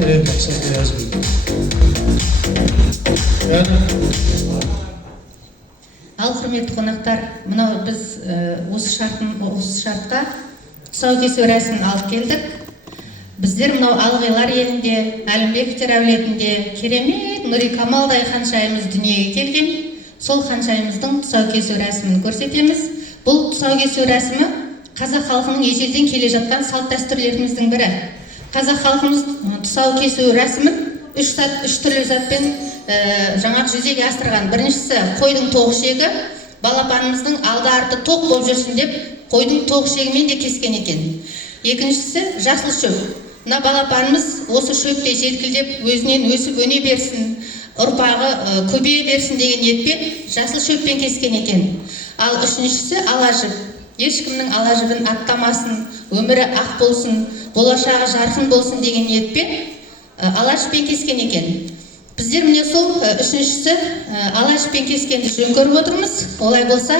мақсат yazmıyor. Ал құрметті қонақтар, мынау біз осы шартқа тұсаукесер рәсімін алып келдік. Біздер мынау Алғилар елінде, Әлімбектер әулетінде керемет Нұри Камалдай ханшайымыз дүниеге келген. Сол ханшайымыздың тұсаукесер рәсімін көрсетеміз. Бұл тұсаукесер рәсімі қазақ халқының ежелден келе жатқан салт дәстүрлеріміздің бірі. Қазақ халқымыз тұсаукесер рәсімін үш түрлі затпен жаңағы жүзеге асырған. Біріншісі қойдың тоқ шегі, балапанымыздың алды арты тоқ болып жүрсін деп қойдың тоқ шегімен де кескен екен. Екіншісі жасыл шөп. Мына балапанымыз осы шөпте желкілдеп өзінен өсіп өне берсін, ұрпағы көбейе берсін деген ниетпен жасыл шөппен кескен екен. Ал үшіншісі ала жіп. Ешкімнің ала жібін аттамасын, өмірі ақ болсын, болашағы жарқын болсын деген ниетпен ала жіппен кескен екен. Біздер міне сол үшіншісі ала жіппен кескенді жөн көріп отырмыз. Олай болса,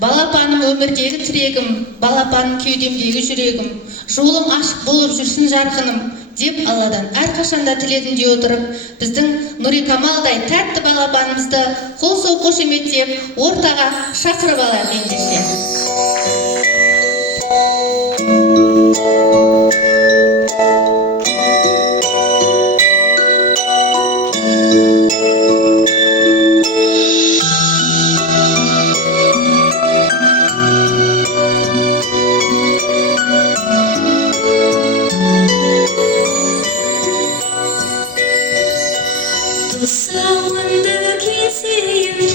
балапаным өмірдегі тірегім, балапаным кеудемдегі жүрегім, жолым ашық болып жүрсін жарқыным деп Алладан әрқашанда тіледім дей отырып, біздің Нұри Камалдай тәтті балапанымызды қол соғып қошеметтеп ортаға шақырып алайық ендеше. Тұсауынды кесейін,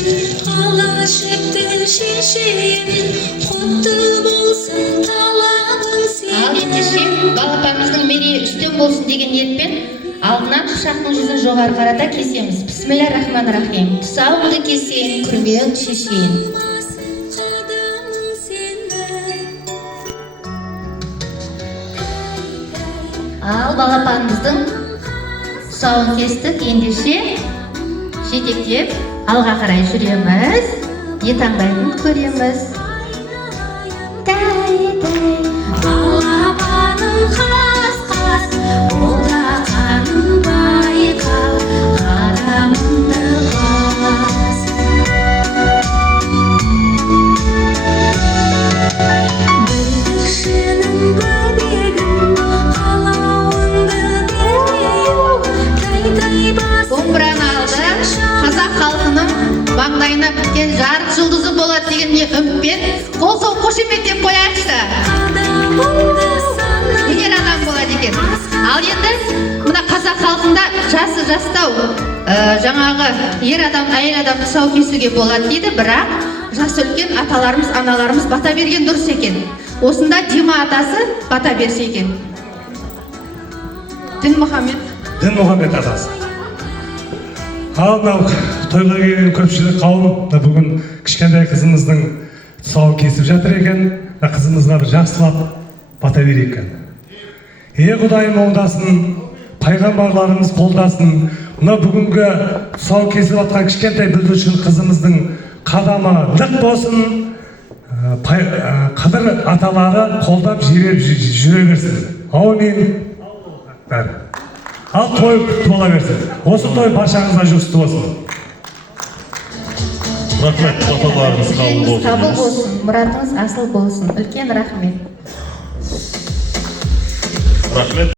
ала жіпті шешейін, құтты болсын талабың сенің. Ал ендеше балапанымыздың мерейі үстем болсын деген ниетпен алдынан пышақтың жүзін жоғары қарата кесеміз. Бисмиллахиррахманиррахим. Тұсауынды кесейін, күрмеуін шешейін. Ал балапанымыздың тұсауын кестік, ендеше жетектеп алға қарай жүреміз, не таңдайтын көреміз. Балапаным қас-қас, олақаным байқа, қадамыңды бас. Бүлдіршінің бөбегім, қалауыңды бермейін, тай-тай бас. Домбыраны алды, қазақ халқының маңдайына біткен жарық жұлдызы болады деген үмітпен қол соғып қошеметтеп қояйықшы. Өнер адам болады екен. Ал енді мына қазақ халқында жасы жастау, жаңағы ер адам, әйел адам тұсау кесуге болады дейді, бірақ жасы үлкен аталарымыз, аналарымыз бата берген дұрыс екен. Осында Дима атасы бата берсе екен. Дінмұхаммед атасы. Ал мынау тойға келген көпшілік қауым бүгін кішкентай қызымыздың тұсауын кесіп жатыр екен. Қызымызға бір жақсылап бата берейік екен. Құдайым оңдасын, пайғамбарларымыз қолдасын. Мына бүгінгі тұсауын кесіп жатқан кішкентай бүлдіршін қызымыздың қадамы нық болсын, қадір аталары қолдап жүре берсін. Аумин. Ал той құтты бола берсін. Осы той баршаңызға жұғысты болсын. Рахмет, баталарыңыз қабыл болсын. Қабыл болсын, мұратыңыз асыл болсын. Үлкен рахмет. Рахмет.